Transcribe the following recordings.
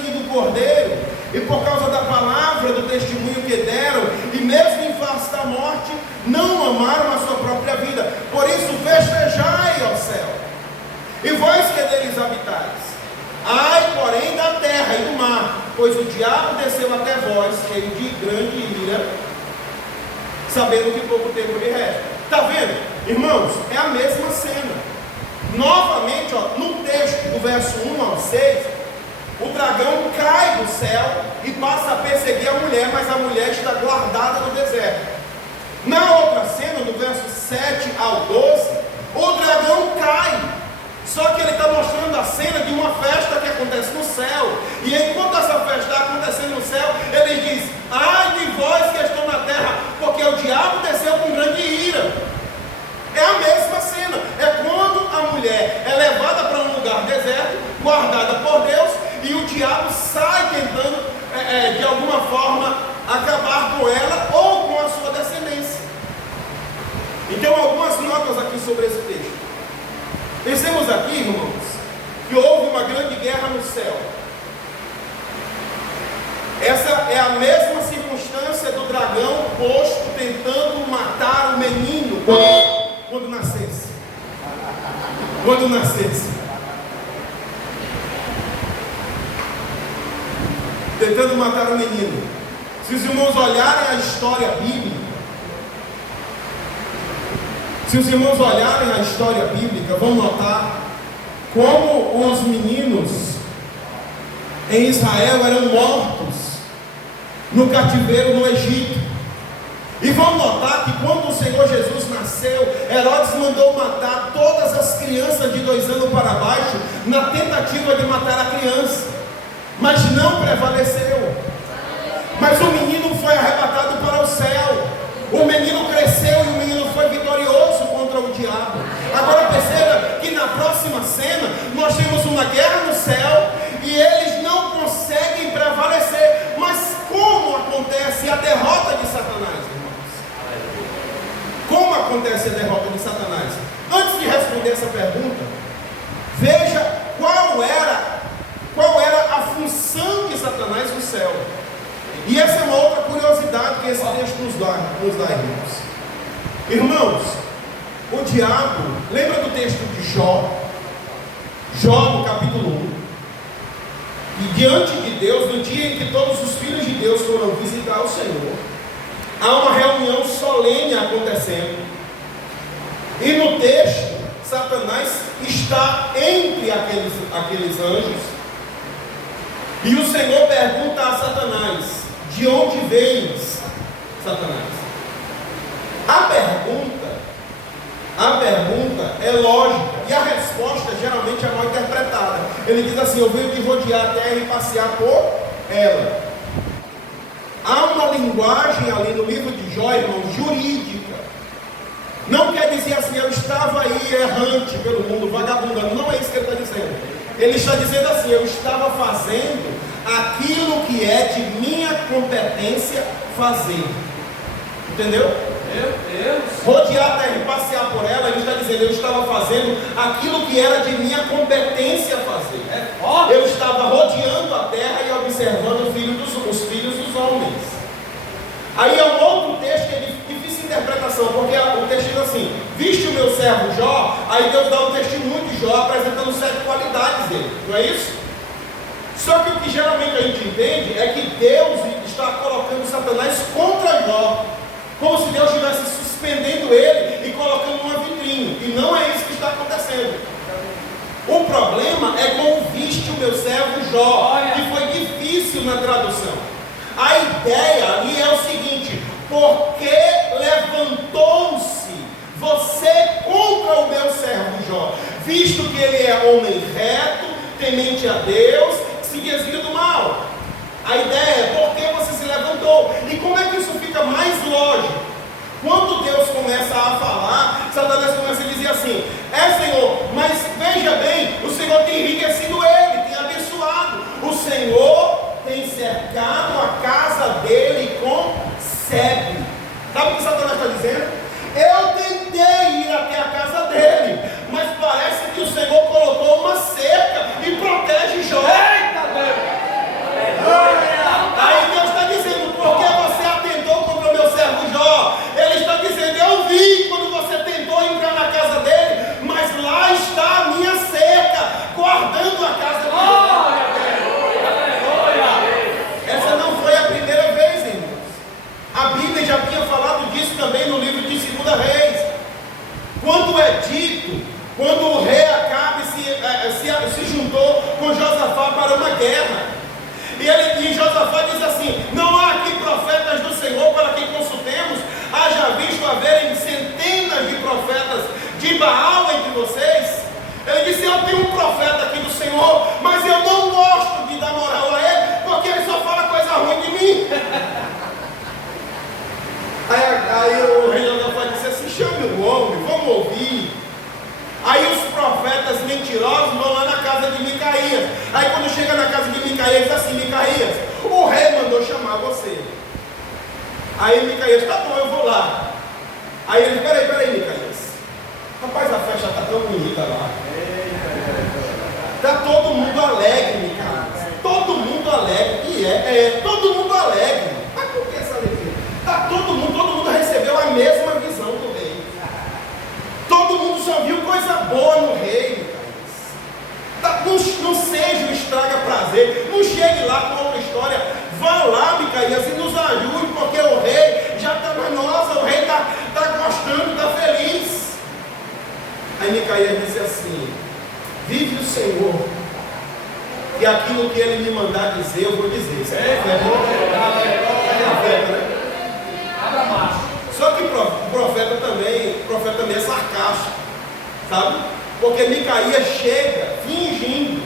sangue do Cordeiro, e por causa da palavra, do testemunho que deram, e mesmo em face da morte, não amaram a sua própria vida. Por isso festejai, ó céu, e vós que deles habitais. Ai, porém, da terra e do mar, pois o diabo desceu até vós, cheio de grande ira, sabendo que pouco tempo lhe resta. Está vendo? Irmãos, é a mesma cena. Novamente, ó, no texto do verso 1 ao 6, o dragão cai do céu e passa a perseguir a mulher, mas a mulher está guardada no deserto. Na outra cena, do verso 7 ao 12, o dragão cai. Só que ele está mostrando a cena de uma festa que acontece no céu. E enquanto essa festa está acontecendo no céu, ele diz: ai de vós que estão na terra, porque o diabo desceu com grande ira. É a mesma cena. É quando a mulher é levada para um lugar deserto, guardada por Deus, e o diabo sai tentando, de alguma forma, acabar com ela ou com a sua descendência. Então, algumas notas aqui sobre esse texto. Pensemos aqui, irmãos, que houve uma grande guerra no céu. Essa é a mesma circunstância do dragão posto tentando matar o menino quando nascesse. Quando nascesse. Tentando matar o menino. Se os irmãos olharem a história bíblica, vão notar como os meninos em Israel eram mortos no cativeiro no Egito. E vão notar que quando o Senhor Jesus nasceu, Herodes mandou matar todas as crianças de 2 anos para baixo, na tentativa de matar a criança, mas não prevaleceu. Mas o menino foi arrebatado para o céu. O menino cresceu e o menino foi vitorioso contra o diabo. Agora perceba que na próxima cena nós temos uma guerra no céu e eles não conseguem prevalecer. Mas como acontece a derrota de Satanás, irmãos? Como acontece a derrota de Satanás? Antes de responder essa pergunta, veja qual era a função de Satanás no céu. E essa é uma outra curiosidade que esse texto nos dá, irmãos. Irmãos, o diabo, lembra do texto de Jó? Jó, no capítulo 1. E diante de Deus, no dia em que todos os filhos de Deus foram visitar o Senhor, há uma reunião solene acontecendo. E no texto, Satanás está entre aqueles anjos. E o Senhor pergunta a Satanás: de onde vens, Satanás? A pergunta é lógica, e a resposta geralmente é mal interpretada. Ele diz assim: eu venho de rodear a terra e passear por ela. Há uma linguagem ali no livro de Jó, irmão, jurídica. Não quer dizer assim, eu estava aí errante pelo mundo, vagabundando. Não é isso que ele está dizendo. Ele está dizendo assim: eu estava fazendo aquilo que é de minha competência fazer. Entendeu? Meu Deus! Rodear a terra e passear por ela, ele está dizendo: eu estava fazendo aquilo que era de minha competência fazer. Eu estava rodeando a terra e observando os filhos dos homens. Aí é um outro texto que é de difícil interpretação, porque o texto diz assim: viste o meu servo Jó. Aí Deus dá um testemunho de Jó, apresentando 7 qualidades dele, não é isso? Só que o que geralmente a gente entende é que Deus está colocando Satanás contra Jó, como se Deus estivesse suspendendo ele e colocando numa vitrine. E não é isso que está acontecendo. O problema é com o viste o meu servo Jó, que foi difícil na tradução. A ideia ali é o seguinte: porque levantou-se você contra o meu servo Jó, visto que ele é homem reto, temente a Deus, se desvia do mal. A ideia é: por que você se levantou? E como é que isso fica mais lógico? Quando Deus começa a falar, Satanás começa a dizer assim: Senhor, mas veja bem, o Senhor tem enriquecido ele, tem abençoado, o Senhor tem cercado a casa dele com sebe. Sabe o que Satanás está dizendo? Eu tentei ir até a casa dele, mas parece que o Senhor colocou uma cerca e protege Jó. Eita Deus! E Josafá diz assim: não há aqui profetas do Senhor para que consultemos? Haja visto haverem centenas de profetas de Baal entre vocês. Ele disse: eu tenho um profeta aqui do Senhor, mas eu não gosto de dar moral a ele, porque ele só fala coisa ruim de mim. Aí o rei Josafá disse assim: chame o homem, vamos ouvir. Aí os profetas mentirosos vão lá na casa de Micaías. Aí quando chega na casa de Micaías, diz assim: Micaías, o rei mandou chamar você. Aí Micaías: tá bom, eu vou lá. Aí ele: peraí, Micaías, rapaz, a festa está tão bonita lá. Está todo mundo alegre, Micaías. Todo mundo alegre. E todo mundo alegre. Mas por que essa alegria? Está todo mundo recebeu a mesma visão do rei. Todo mundo só viu coisa boa no rei, Micaías. Não seja um estraga prazer. Não chegue lá com outra história. Vá lá, Micaías, e nos ajude, porque o rei já está na nossa. O rei está gostando, está feliz. Aí Micaías disse assim: vive o Senhor, e aquilo que ele me mandar dizer, eu vou dizer. Isso é profeta, né? Só que o profeta também é sarcástico, sabe? Porque Micaías chega fingindo,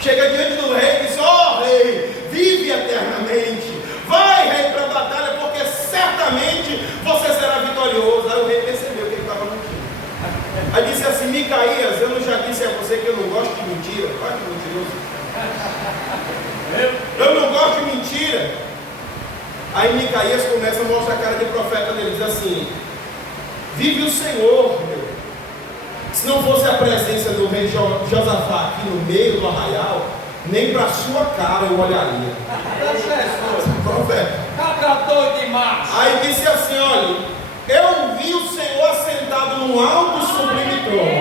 chega diante do rei e diz: ó rei, vive eternamente, vai rei para a batalha, porque certamente você será vitorioso. Aí o rei percebeu que ele estava mentindo. Aí disse assim: Micaías, eu não já disse a você que eu não gosto de mentira? Olha que mentiroso. Eu não gosto de mentira. Aí Micaías começa a mostrar a cara de profeta dele, diz assim: vive o Senhor, meu. Se não fosse a presença do rei Josafá aqui no meio do arraial, nem para a sua cara eu olharia. Profeta. Aí disse assim: olha, eu vi o Senhor assentado num alto e sublime trono,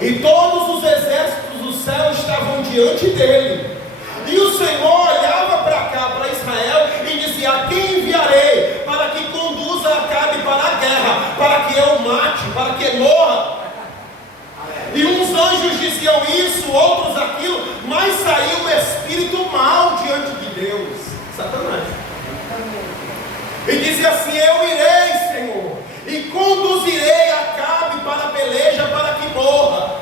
e todos os exércitos do céu estavam diante dele. E o Senhor olhava para cá, para Israel, e dizia: a quem enviarei para que conduza Acabe para a guerra, para que eu mate, para que morra? E uns anjos diziam isso, outros aquilo, mas saiu o espírito mau diante de Deus, Satanás. E dizia assim: eu irei, Senhor, e conduzirei Acabe para a peleja, para que morra.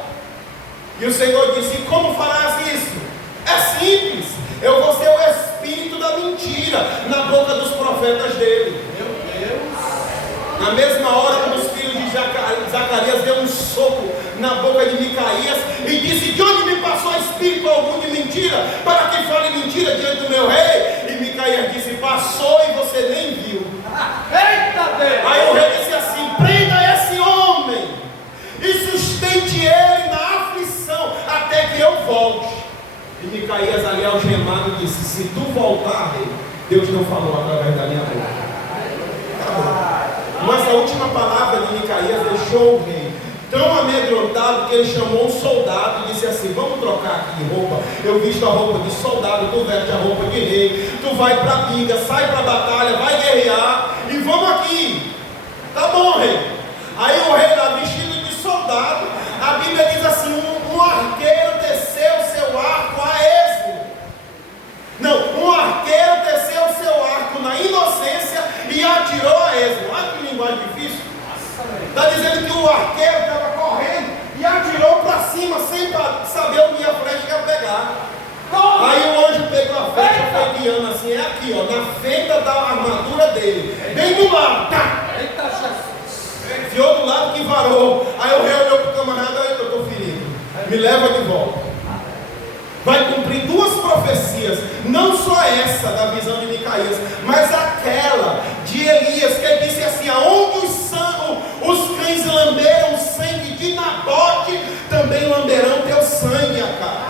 E o Senhor disse: e como farás isso? É simples, eu vou ser o espírito da mentira na boca dos profetas dele. Meu Deus! Na mesma hora, um dos filhos de Zacarias deu um soco na boca de Micaías e disse: de onde me passou espírito algum de mentira, para que fale mentira diante do meu rei? E Micaías disse: passou e você nem viu. Eita Deus! Aí o rei disse assim: prenda esse homem e sustente ele na aflição até que eu volte. E Micaías, ali algemado, disse: se tu voltar, rei, Deus não falou através da minha boca. Mas a última palavra de Micaías deixou o rei tão amedrontado que ele chamou um soldado e disse assim: vamos trocar aqui de roupa. Eu visto a roupa de soldado, tu veste a roupa de rei, tu vai para a briga, sai para a batalha, vai guerrear e vamos aqui. Tá bom, rei. Aí o rei lá vestido de soldado, a Bíblia diz assim: um arqueiro teceu seu arco a esmo. Não, um arqueiro teceu seu arco na inocência e atirou a esmo. Olha que linguagem difícil. Está dizendo que o arqueiro estava correndo e atirou para cima sem saber onde a flecha ia pegar. Aí o anjo pegou a flecha, foi guiando assim, é aqui, ó, na fenda da armadura dele, bem do lado, tá? Enfiou do lado que varou. Aí o rei olhou para o camarada: aí eu estou ferido, me leva de volta. Vai cumprir duas profecias, não só essa da visão de Micaías, mas aquela de Elias, que ele disse assim: aonde os cães lamberam o sangue de Nabote, também lamberão teu sangue, Acabe.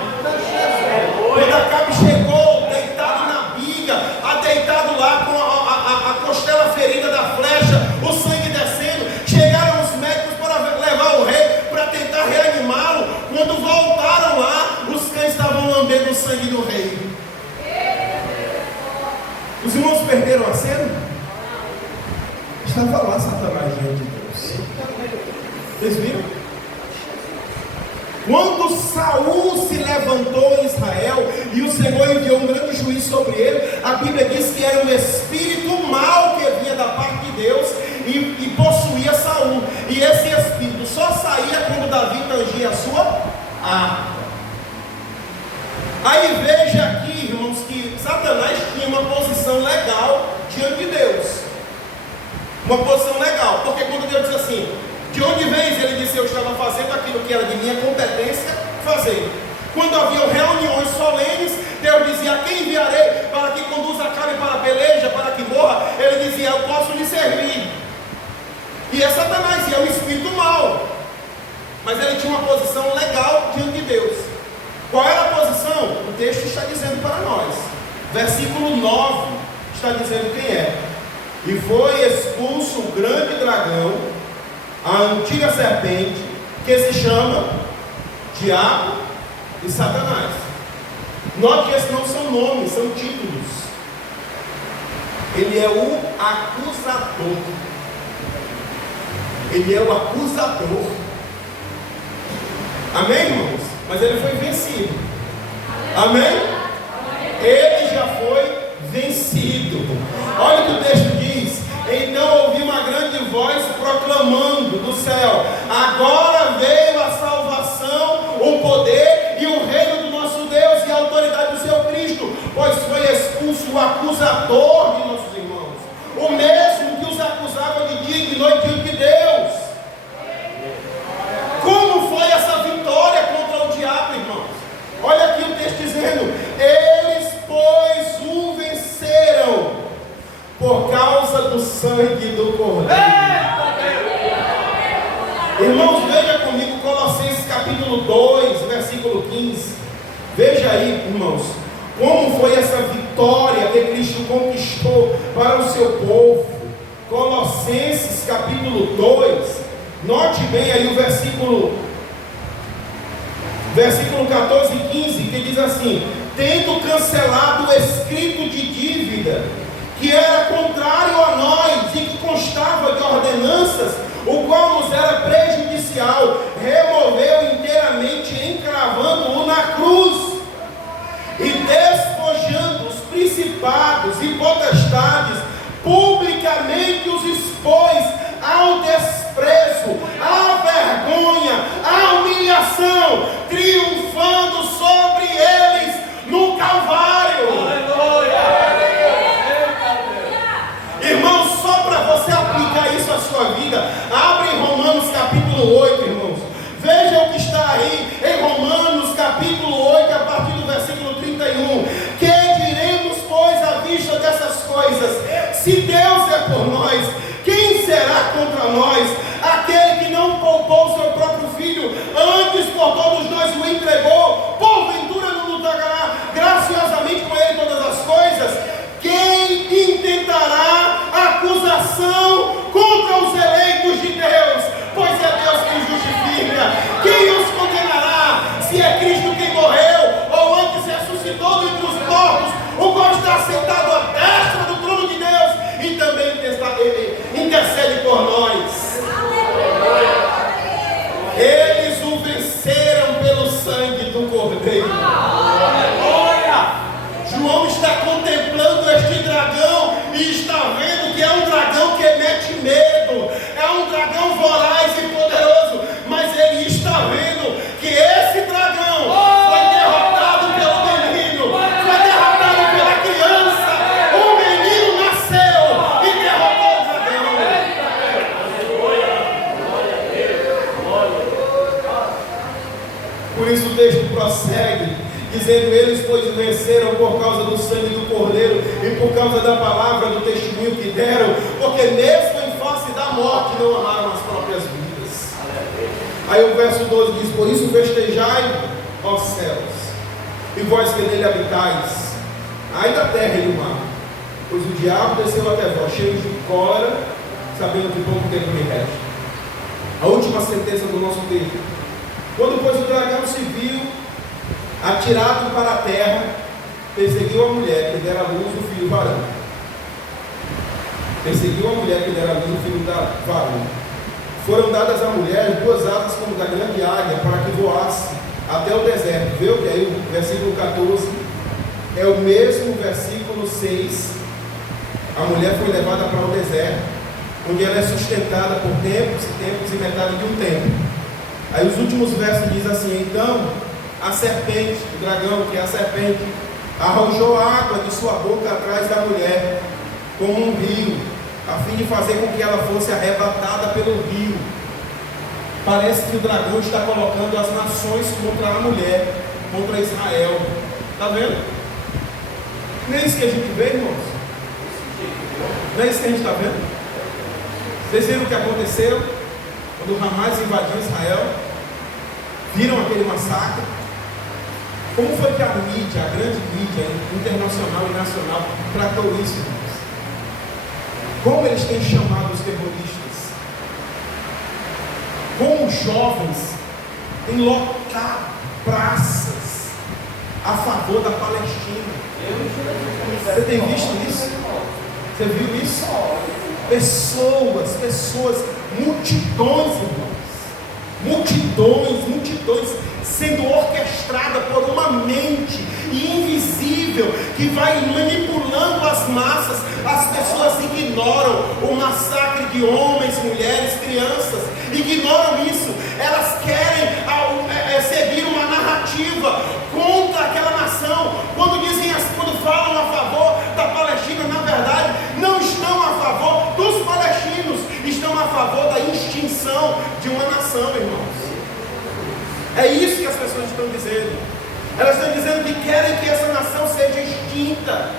Quando Acabe chegou, deitado na biga, deitado lá com a costela ferida da flecha, o sangue descendo, chegaram os médicos para levar o rei, para tentar reanimá-lo. Quando voltaram lá, os cães estavam lambendo o sangue do rei. Os irmãos perderam a cena? Estava lá Satanás diante de Deus. Vocês viram? Quando Saul se levantou em Israel e o Senhor Senhor enviou um grande juízo sobre ele. A Bíblia diz que era um espírito mau que vinha da parte de Deus e possuía Saul. E esse espírito só saía quando Davi tangia a sua arma. Aí veja aqui, irmãos, que Satanás tinha uma posição legal diante de Deus. Uma posição legal, porque quando Deus diz assim: de onde vens? Ele disse: eu estava fazendo aquilo que era de minha competência fazer. Quando havia reuniões solenes, Deus dizia: a quem enviarei para que conduza a carne para a peleja, para que morra? Ele dizia: eu posso lhe servir. E é Satanás, e é um espírito mau, mas ele tinha uma posição legal diante de Deus. Qual era a posição? O texto está dizendo para nós. Versículo 9 está dizendo quem é. E foi expulso o grande dragão, a antiga serpente, que se chama Diabo e Satanás. Note que esses não são nomes, são títulos. Ele é o acusador. Ele é o acusador. Amém, irmãos? Mas ele foi vencido. Amém? Ele já foi vencido. Olha o que o texto diz: então ouvi uma grande voz proclamando do céu: agora veio a salvação, o poder e o reino do nosso Deus e a autoridade do seu Cristo, pois foi expulso o acusador de nossos irmãos, o mesmo que os acusava de dia e de noite diante de Deus. Como foi essa vitória contra o diabo, irmãos? Olha aqui o texto dizendo: eles, pois, o venceram por causa do sangue do Cordeiro. Irmãos, veja comigo Colossenses capítulo 2, versículo 15. Veja aí, irmãos, como foi essa vitória que Cristo conquistou para o seu povo. Colossenses capítulo 2, note bem aí o versículo 14 e 15, que diz assim: tendo cancelado o escrito de dívida que era contrário a nós e que constava de ordenanças, o qual nos era prejudicial, removeu inteiramente, encravando-o na cruz, e despojando os principados e potestades, publicamente os expôs ao desprezo, à vergonha, à humilhação, triunfando sobre eles no Calvário. Aleluia! Irmãos, só para você aplicar isso à sua vida, abre em Romanos capítulo 8, irmãos. Veja o que está aí em Romanos capítulo 8, a partir do versículo 31. Que diremos, pois, à vista dessas coisas? Se Deus é por nós, quem será contra nós? Aquele que não poupou seu próprio filho, antes por todos nós o entregou, porventura não lutará graciosamente com ele todas as coisas? Quem intentará acusação contra os eleitos de Deus? Pois é Deus quem justifica. Quem os condenará? Se é Cristo quem morreu, ou antes ressuscitou dentre os mortos, o qual está sentado à destra do trono de Deus e também intercede por nós. Eles o venceram pelo sangue do Cordeiro. João está contemplando este dragão e está vendo que é um dragão que mete medo, é um dragão voraz e poderoso, mas ele está vendo que esse dragão foi derrotado pelo menino, foi derrotado pela criança. O menino nasceu e derrotou o dragão. Por isso o texto prossegue dizendo: eles, pois, venceram por causa do sangue do Cordeiro e por causa da palavra do testemunho que deram, porque mesmo em face da morte não amaram as próprias vidas. Aí o verso 12 diz: por isso festejai, ó céus, e vós que nele habitais, ai da terra e do mar, pois o diabo desceu até vós cheio de cólera, sabendo que pouco tempo me resta. A última sentença do nosso texto: quando, pois, o dragão se viu atirado para a terra, perseguiu a mulher que dera à luz o filho varão. Perseguiu a mulher que dera à luz o filho varão. Foram dadas à mulher 2 asas como da grande águia, para que voasse até o deserto. Viu que aí o versículo 14 é o mesmo versículo 6. A mulher foi levada para o deserto, onde ela é sustentada por tempos e tempos e metade de um tempo. Aí os últimos versos diz assim: então a serpente, o dragão, que é a serpente, arrojou água de sua boca atrás da mulher, como um rio, a fim de fazer com que ela fosse arrebatada pelo rio. Parece que o dragão está colocando as nações contra a mulher, contra Israel. Está vendo? Não é isso que a gente vê, irmãos? Não é isso que a gente está vendo? Vocês viram o que aconteceu quando o Hamas invadiu Israel? Viram aquele massacre? Como foi que a mídia, a grande mídia internacional e nacional, tratou isso, irmãos? Como eles têm chamado os terroristas? Como os jovens têm lotado praças a favor da Palestina? Você tem visto isso? Você viu isso? Pessoas, multidões, irmãos. Multidões sendo orquestrada por uma mente invisível que vai manipulando as massas. As pessoas ignoram o massacre de homens, mulheres, crianças, ignoram isso. Elas querem seguir uma narrativa contra aquela nação. Quando falam a favor da Palestina, na verdade não estão a favor dos palestinos, estão a favor da extinção de uma nação, irmãos. É isso que as pessoas estão dizendo. Elas estão dizendo que querem que essa nação seja extinta.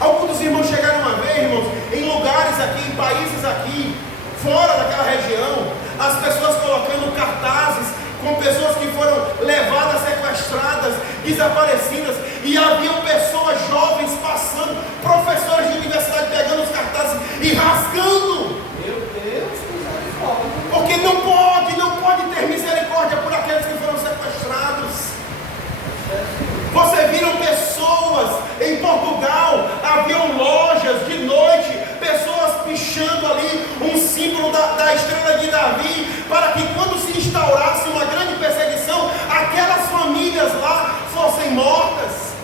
Alguns dos irmãos chegaram uma vez, irmãos, em lugares aqui, em países aqui, fora daquela região, as pessoas colocando cartazes com pessoas que foram levadas, sequestradas, desaparecidas, e haviam pessoas jovens passando, professores de universidade pegando os cartazes e rasgando. Meu Deus, porque não pode ter misericórdia por aqueles que foram sequestrados. Você viram pessoas em Portugal, haviam lojas de noite, pessoas pichando ali um símbolo da estrela de Davi, para que quando se instaurasse uma grande perseguição, aquelas famílias lá fossem mortas.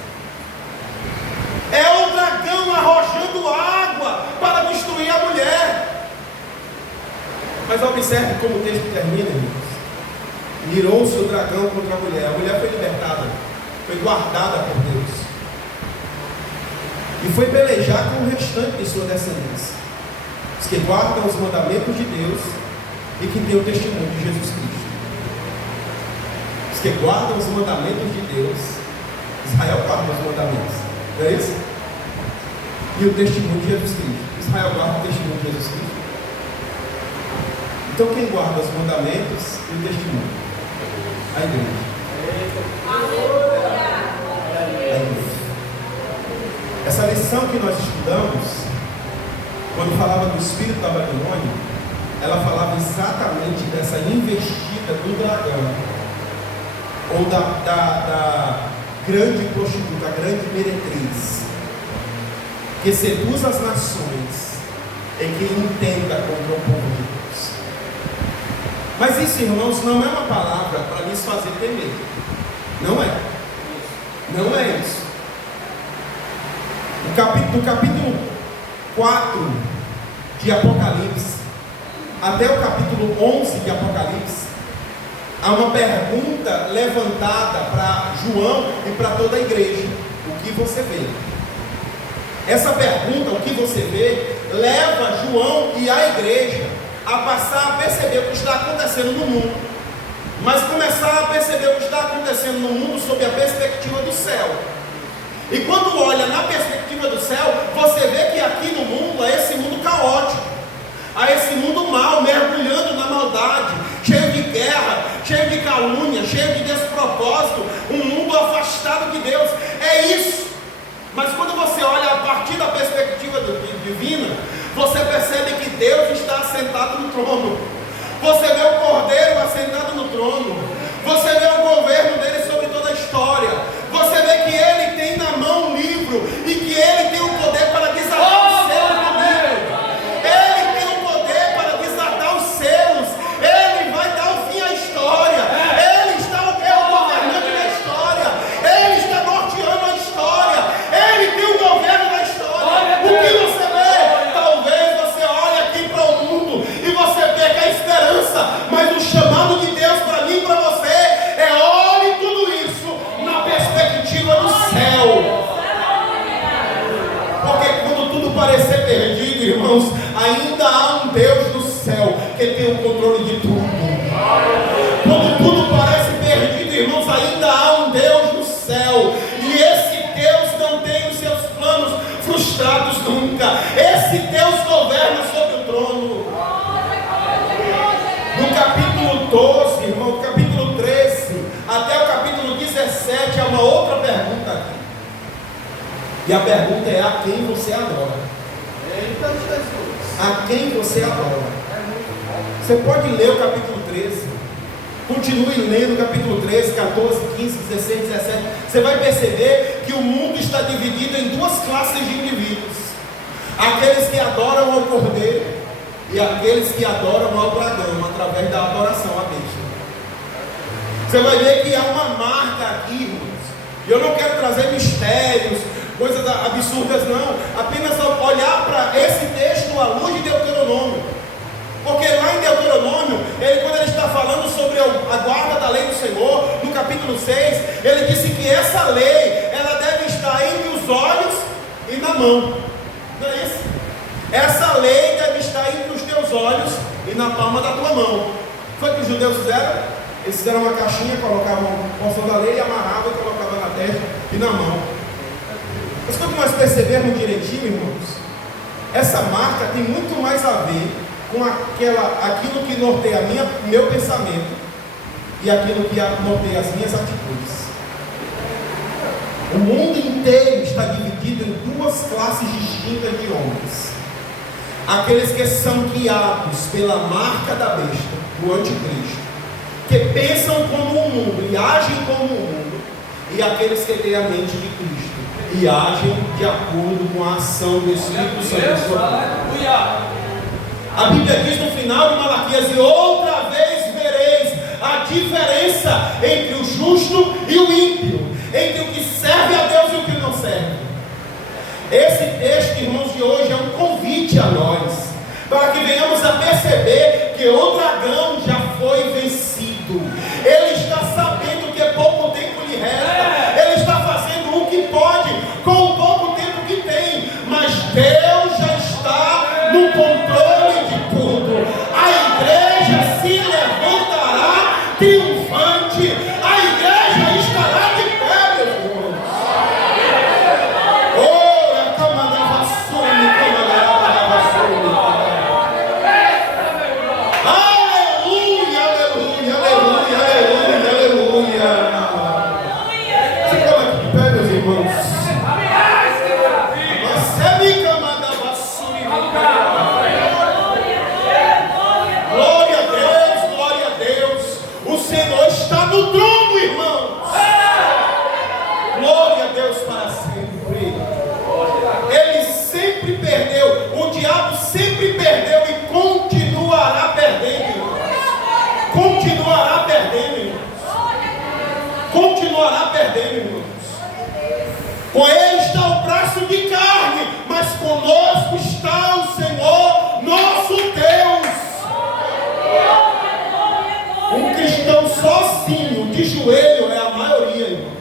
É o dragão arrojando água para destruir a mulher. Mas observe como o texto termina, irmãos. Mirou-se o dragão contra a mulher foi libertada, foi guardada por Deus, e foi pelejar com o restante de sua descendência, os que guardam os mandamentos de Deus e que têm o testemunho de Jesus Cristo. Os que guardam os mandamentos de Deus, Israel guarda os mandamentos, não é isso? E o testemunho de Jesus Cristo, Israel guarda o testemunho de Jesus Cristo. Então quem guarda os mandamentos e o testemunho? A igreja. Essa lição que nós estudamos, quando falava do espírito da Babilônia, ela falava exatamente dessa investida do dragão, ou da grande prostituta, a grande meretriz, que seduz as nações e que intenta contra o povo de Deus. Mas isso, irmãos, não é uma palavra para lhes fazer temer. Não é. Não é isso. No capítulo 4 de Apocalipse até o capítulo 11 de Apocalipse, há uma pergunta levantada para João e para toda a igreja: o que você vê? Essa pergunta, o que você vê, leva João e a igreja a passar a perceber o que está acontecendo no mundo, mas começar a perceber o que está acontecendo no mundo sob a perspectiva do céu. E quando olha na perspectiva do céu, você vê que aqui no mundo, há esse mundo caótico, há esse mundo mau, mergulhando na maldade, cheio de guerra, cheio de calúnia, cheio de despropósito, um mundo afastado de Deus. É isso. Mas quando você olha a partir da perspectiva divina, você percebe que Deus está assentado no trono. Você vê o Cordeiro assentado no trono. Você vê o governo dele sobre toda a história. Você vê que ele tem na mão um livro e que ele tem o poder para desatar os selos do livro. Ele tem o poder para desatar os selos. Ele vai dar o fim à história. Ele está o governante da história. Ele está norteando a história. parecer perdido, irmãos, ainda há um Deus no céu que tem o controle de tudo. Quando tudo parece perdido, irmãos, ainda há um Deus no céu. E esse Deus não tem os seus planos frustrados nunca. Esse Deus governa sobre o trono. No capítulo 12, irmão, do capítulo 13 até o capítulo 17, há uma outra pergunta aqui. E a pergunta é: a quem você adora? A quem você adora? Você pode ler o capítulo 13. Continue lendo o capítulo 13, 14, 15, 16, 17. Você vai perceber que o mundo está dividido em duas classes de indivíduos: aqueles que adoram ao cordeiro e aqueles que adoram ao dragão, através da adoração à besta. Você vai ver que há uma marca aqui, irmãos. E eu não quero trazer mistérios, coisas absurdas, não. Apenas olhar para esse texto à luz de Deuteronômio. Porque lá em Deuteronômio, quando ele está falando sobre a guarda da lei do Senhor, no capítulo 6, ele disse que essa lei, ela deve estar entre os olhos e na mão. Não é isso? Essa lei deve estar entre os teus olhos e na palma da tua mão. Foi o que os judeus fizeram? Eles fizeram uma caixinha, colocavam a porção da lei, amarravam e colocavam na testa e na mão. Mas quando nós percebermos direitinho, irmãos, essa marca tem muito mais a ver com aquilo que norteia meu pensamento e aquilo que norteia as minhas atitudes. O mundo inteiro está dividido em duas classes distintas de homens: aqueles que são guiados pela marca da besta, do anticristo, que pensam como o mundo e agem como o mundo, e aqueles que têm a mente de Cristo e agem de acordo com a ação do Espírito Santo. A Bíblia diz no final de Malaquias: e outra vez vereis a diferença entre o justo e o ímpio, entre o que serve a Deus e o que não serve. Esse texto, irmãos, de hoje é um convite a nós, para que venhamos a perceber que o dragão já foi vencido. Ele está sabendo que pouco tempo lhe resta. Ele está fazendo o que pode com o pouco tempo que tem, mas Deus já está no controle de tudo. A igreja se levantará triunfante. A igreja estará de pé, meus irmãos. Ora, cama da vassoura, cama da vassoura. Aleluia, aleluia, aleluia, aleluia, aleluia. Você coloca aqui de pé, meus irmãos. Glória a Deus, glória a Deus. O Senhor está no trono, irmãos. Glória a Deus para sempre. Ele sempre perdeu. O diabo sempre perdeu e continuará perdendo, irmãos. Continuará perdendo, irmãos. Continuará perdendo, irmãos. Com ele está o braço de carne, mas conosco está o Senhor, nosso Deus. Um cristão sozinho, de joelho, é a maioria, irmãos.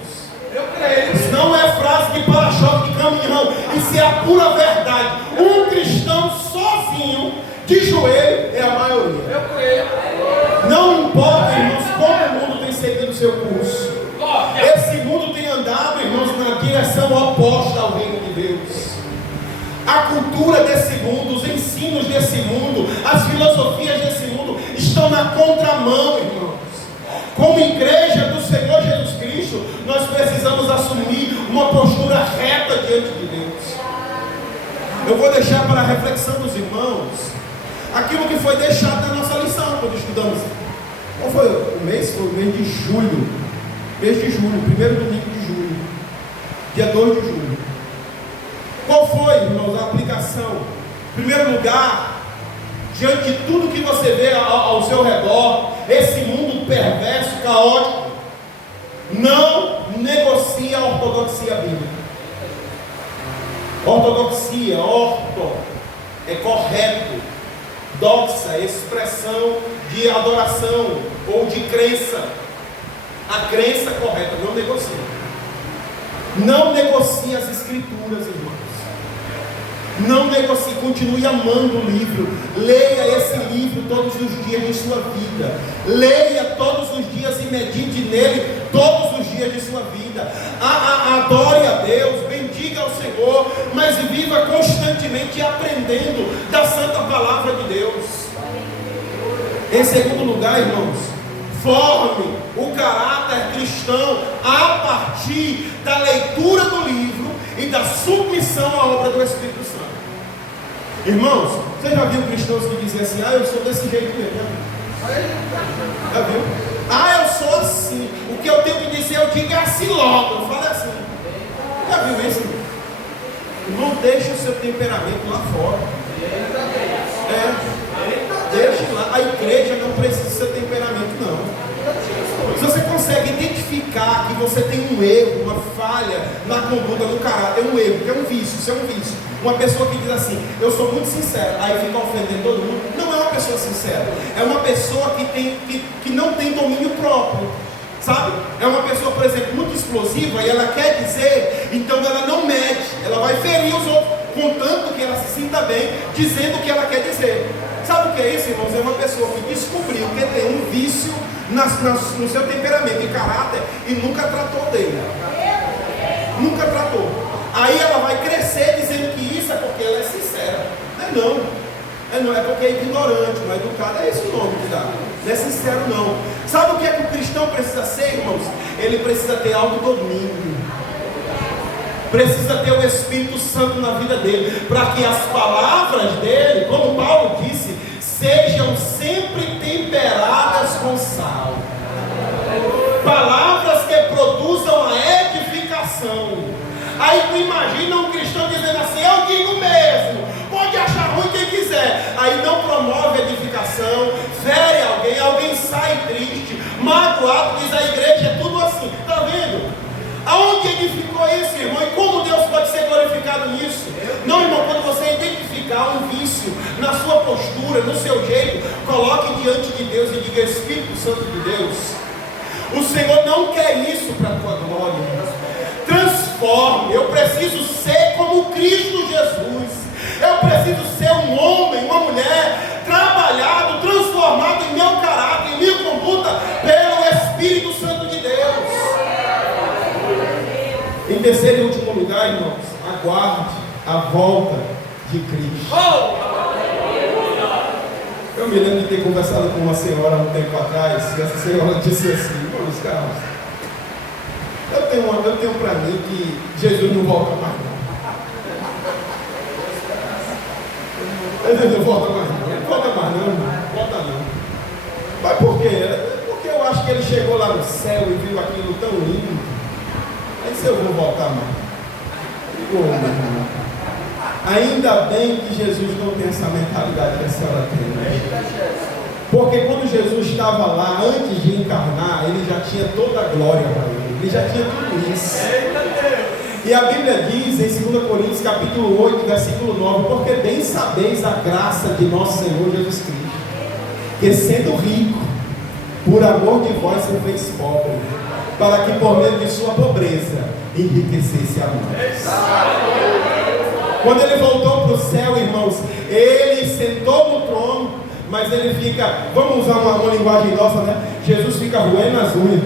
Isso não é frase de para-choque de caminhão, isso é a pura verdade. Um cristão sozinho, de joelho, é a maioria. Não importa, irmãos, como o mundo tem seguido o seu curso. Esse mundo tem andado, irmãos, na direção oposta ao reino de Deus. A cultura desse mundo, os ensinos desse mundo, as filosofias desse mundo estão na contramão, irmãos. Como igreja do Senhor Jesus Cristo, nós precisamos assumir uma postura reta diante de Deus. Eu vou deixar para a reflexão dos irmãos aquilo que foi deixado na nossa lição quando estudamos. Qual foi o mês? Foi o mês de julho. Mês de julho, primeiro domingo de julho, dia 2 de julho. Qual foi, irmãos, a aplicação? Em primeiro lugar, diante de tudo que você vê ao seu redor, esse mundo perverso, caótico, não negocia a ortodoxia bíblica. Ortodoxia, é correto, doxa, expressão de adoração ou de crença. A crença correta, não negocia. Não negocia as escrituras, irmãos. Não negocie, continue amando o livro. Leia esse livro todos os dias de sua vida. Leia todos os dias e medite nele todos os dias de sua vida. Adore a Deus, bendiga ao Senhor, mas viva constantemente aprendendo da santa palavra de Deus. Em segundo lugar, irmãos, forme o caráter cristão a partir da leitura do livro e da submissão à obra do Espírito Santo. Irmãos, você já viu cristãos que dizem assim: eu sou desse jeito mesmo? Já viu? Eu sou assim. O que eu tenho que dizer, eu digo assim logo. Eu falo assim. Já viu isso? Não deixe o seu temperamento lá fora. Deixe lá. A igreja não precisa do seu temperamento, não. Se você consegue identificar que você tem um erro, uma falha na conduta, no caráter, é um erro, que é um vício, isso é um vício. Uma pessoa que diz assim: eu sou muito sincero, aí fica ofendendo todo mundo, não é uma pessoa sincera, é uma pessoa que não tem domínio próprio, sabe? É uma pessoa, por exemplo, muito explosiva, e ela quer dizer, então ela não mede, ela vai ferir os outros, contanto que ela se sinta bem, dizendo o que ela quer dizer. Sabe o que é isso, irmãos? É uma pessoa que descobriu que tem um vício no seu temperamento e caráter e nunca tratou dele. Nunca tratou. Aí ela vai crescer dizendo que isso é porque ela é sincera. Não é porque é ignorante, não é educado. É esse o nome que dá. Não é sincero, não. Sabe o que é que o cristão precisa ser, irmãos? Ele precisa ter autodomínio. Precisa ter o Espírito Santo na vida dele, para que as palavras dele, como Paulo disse, sejam sempre temperadas com sal. Palavras que produzam a edificação. Aí tu imagina um cristão dizendo assim: eu digo mesmo, pode achar ruim quem quiser. Aí não promove edificação, fere alguém sai triste, magoado, diz: a igreja é tudo assim. Está vendo? Aonde edificou isso, irmão? E como Deus pode ser glorificado nisso? Não, irmão, quando você identificar um vício na sua postura, no seu jeito, coloque diante de Deus e diga: Espírito Santo de Deus, o Senhor não quer isso para a tua glória. Transforme. Eu preciso ser como Cristo Jesus. Eu preciso ser um homem, uma mulher trabalhado, transformado em meu caráter, em minha conduta pelo Espírito Santo de Deus. Em terceiro e último lugar, irmãos, aguarde a volta de Cristo. Eu me lembro de ter conversado com uma senhora um tempo atrás, e essa senhora disse assim: irmãos, Carlos, eu tenho para mim que Jesus não volta mais não. Jesus não volta mais não. Volta mais não. Volta não. Mas por quê? Porque eu acho que ele chegou lá no céu e viu aquilo tão lindo. Aí se eu vou voltar mais? Ainda bem que Jesus não tem essa mentalidade que a senhora tem, né? Porque quando Jesus estava lá, antes de encarnar, ele já tinha toda a glória para ele. Ele já tinha tudo isso. E a Bíblia diz em 2 Coríntios capítulo 8, versículo 9: porque bem sabeis a graça de nosso Senhor Jesus Cristo, que sendo rico, por amor de vós se fez pobre, para que por meio de sua pobreza enriquecesse a nós. Quando ele voltou para o céu, irmãos, ele sentou no trono, mas ele fica, vamos usar uma linguagem nossa, né? Jesus fica roendo as unhas.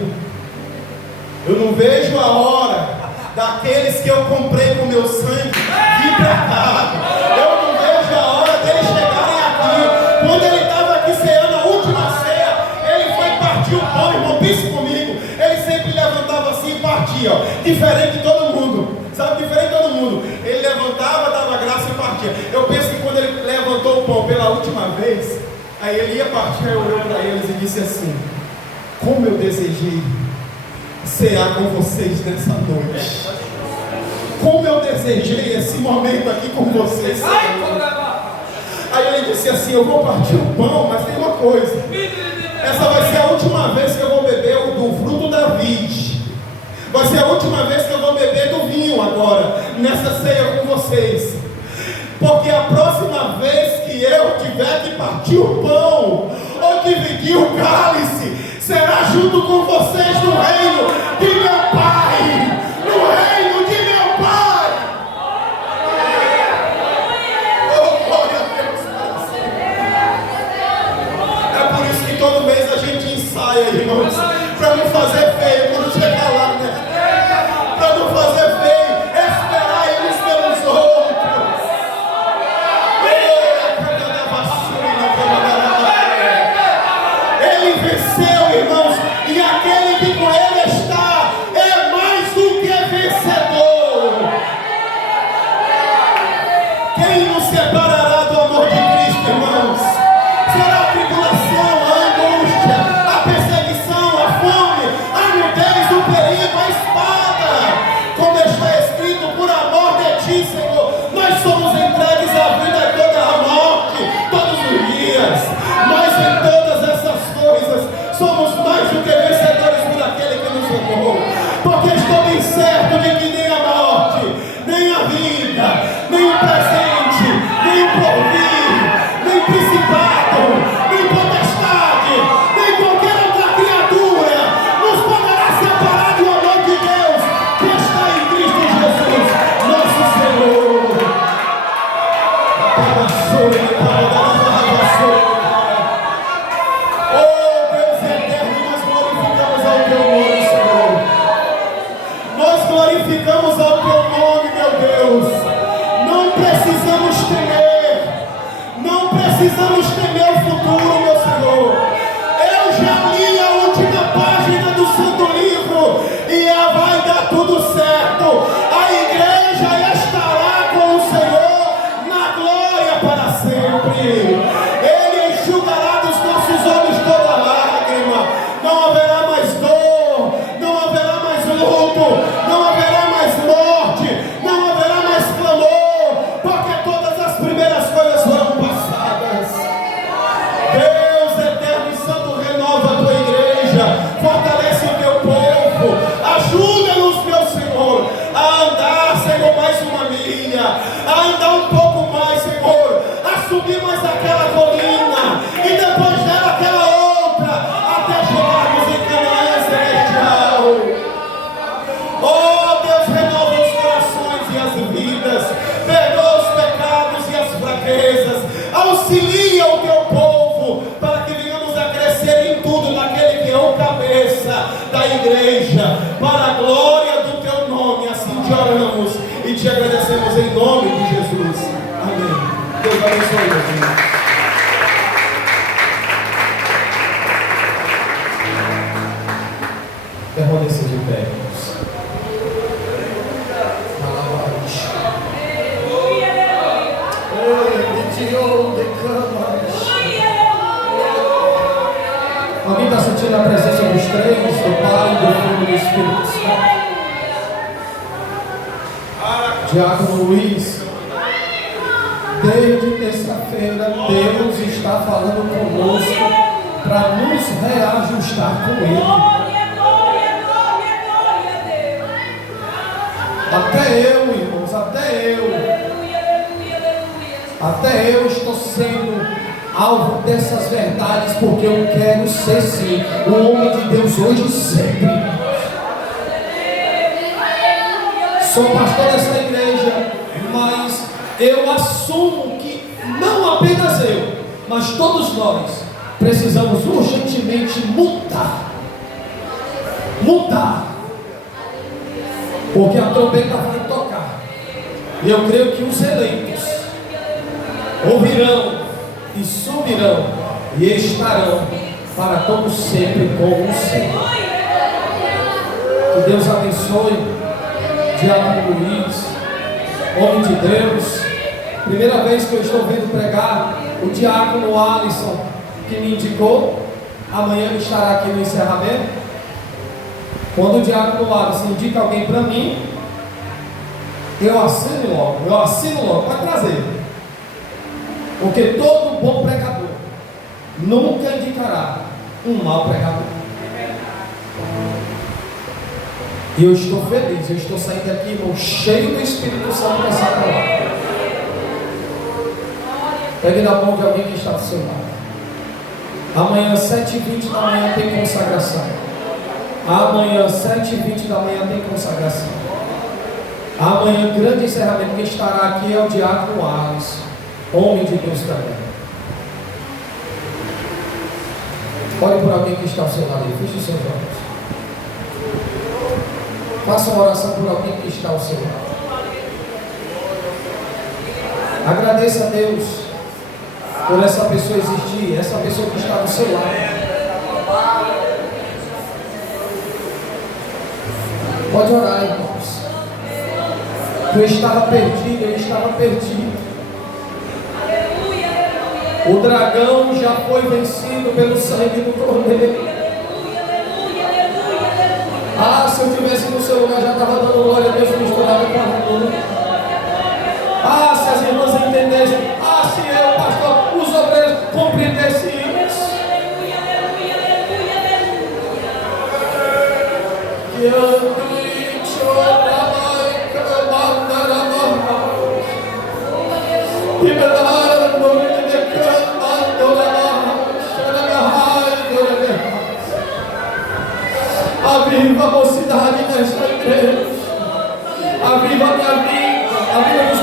Eu não vejo a hora daqueles que eu comprei com meu sangue vir para cá. Eu não vejo a hora deles chegarem aqui. Quando ele estava aqui ceando a última ceia, ele foi partir o pão, irmão, pense comigo. Ele sempre levantava assim e partia, ó, diferente de todo mundo. Sabe, diferente de todo mundo. Ele levantava, dava graça e partia. Eu penso que quando ele levantou o pão pela última vez, aí ele ia partir, eu olhou para eles e disse assim: como eu desejei cear com vocês nessa noite. Como eu desejei esse momento aqui com vocês. Aí ele disse assim: eu vou partir o pão, mas tem uma coisa. Essa vai ser a última vez que eu vou beber do fruto da vide. Vai ser a última vez que eu vou beber do vinho agora, nessa ceia com vocês. Porque a próxima vez que eu tiver que partir o pão, ou dividir o cálice, será junto com vocês no reino de meu Pai. No reino de meu Pai. separará do amor de Cristo, irmãos? Será a tribulação, a angústia, a perseguição, a fome, a nudez, o perigo, a espada? Como está escrito, por amor de ti, Senhor, nós somos entregues à vida toda, à morte, todos os dias. Mas em todas essas coisas, somos mais do que vencedores por aquele que nos amou. Porque estou bem certo de que nem a morte, nem a vida, nem o presente, nem o porvir, nem principado, nem potestade, nem qualquer outra criatura nos poderá separar do amor de Deus que está em Cristo Jesus, nosso Senhor. Oh Deus eterno, nós glorificamos ao teu nome, Senhor. Nós glorificamos ao teu nome, meu Deus. Não precisamos temer. Não precisamos temer o futuro, meu Senhor. Eu já li a última página do Santo Livro e vai dar tudo certo. A igreja estará com o Senhor na glória para sempre. Ele enxugará dos nossos olhos toda lágrima. Não haverá mais dor, não haverá mais luto, não haverá mais morte, não haverá mais clamor, porque todas as primeiras coisas foram passadas. Deus eterno e santo, renova a tua igreja, fortalece o teu povo, ajuda-nos, meu Senhor, a andar, Senhor, mais uma milha, a andar um pouco mais, Senhor, a subir mais aquela colina e depois dela aquela outra, até chegarmos em Canaã celestial. Oh Deus, renova os corações e as vidas, perdoa os pecados e as fraquezas, auxilia o teu povo para que venhamos a crescer em tudo naquele que é o cabeça da igreja, para a glória do teu nome. Assim te oramos e te agradecemos em nome de Jesus. Amém. Deus abençoe, meu Deus. Permaneça de pé, irmãos. Alguém está sentindo a presença dos três, do Pai, do Filho e do Espírito Santo? Diácono Luiz, desde terça-feira Deus está falando conosco para nos reajustar com Ele. Até eu, irmãos, até eu estou sendo alvo dessas verdades, porque eu quero ser sim o homem de Deus hoje e sempre. Sou pastor dessa igreja, mas eu assumo que não apenas eu, mas todos nós precisamos urgentemente mudar, porque a trombeta vai tocar, e eu creio que os eleitos ouvirão e subirão e estarão para todo sempre com o Senhor. Que Deus abençoe Diácono Luiz, homem de Deus. Primeira vez que eu estou vendo pregar, o Diácono Alisson, que me indicou, amanhã ele estará aqui no encerramento. Quando o Diácono Alisson indica alguém para mim, eu assino logo, pode trazer. Porque todo bom pregador nunca indicará um mau pregador. E eu estou feliz, eu estou saindo daqui, irmão, cheio do Espírito Santo para essa palavra. Pegue na mão de alguém que está do seu lado. Amanhã, 7h20 da manhã, tem consagração. Amanhã, 7h20 da manhã, tem consagração. Amanhã, grande encerramento. Quem estará aqui é o Diácono Alisson, homem de Deus também. Olhe por alguém que está ao seu lado aí, feche os seus olhos. Faça uma oração por alguém que está ao seu lado. Agradeça a Deus por essa pessoa existir, essa pessoa que está do seu lado. Pode orar, irmãos. Eu estava perdido, eu estava perdido. O dragão já foi vencido pelo sangue do Cordeiro. Ah, se eu estivesse no seu lugar, já estava dando glória a Deus misturado com a glória. Ah, se as irmãs entendessem. Ah, se eu, pastor, os obreiros compreendessem isso. Que aviva a mocidade nesta igreja. Aviva a minha vida. Aviva